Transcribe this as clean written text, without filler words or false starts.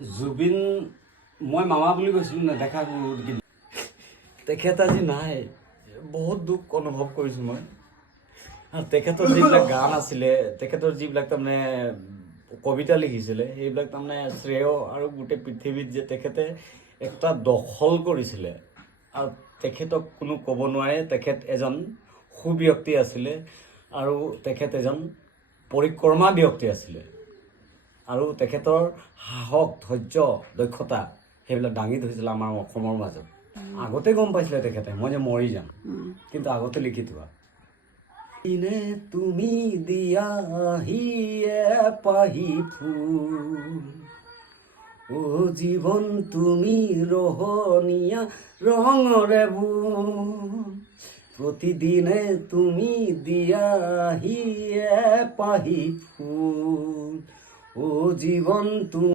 জুবিন মই মামা বুলি কৈছিলোঁ নেদেখা তেখেত আজি নাই, বহুত দুখ অনুভৱ কৰিছোঁ মই। আৰু তেখেতৰ যিবিলাক গান আছিলে, তেখেতৰ যিবিলাক তাৰমানে কবিতা লিখিছিলে, সেইবিলাক তাৰমানে শ্ৰেয় আৰু গোটেই পৃথিৱীত যে তেখেতে একটা দখল কৰিছিলে আৰু তেখেতক কোনো ক'ব নোৱাৰে। তেখেত এজন সুব্যক্তি আছিলে আৰু তেখেত এজন পৰিক্ৰমা ব্যক্তি আছিলে আৰু তেখেতৰ সাহস, ধৈৰ্য, দক্ষতা সেইবিলাক দাঙি ধৰিছিলে আমাৰ অসমৰ মাজত। আগতে গম পাইছিলে তেখেতে মই যে মৰি যাম, কিন্তু আগতে লিখি থোৱা ইনে তুমি দিয়াহি এপাহি ফুল, ও জীৱন তুমি ৰহনীয়া ৰঙৰে বুল, প্ৰতিদিনে তুমি দিয়াহি এপাহি ফুল, ও জীৱন তুমি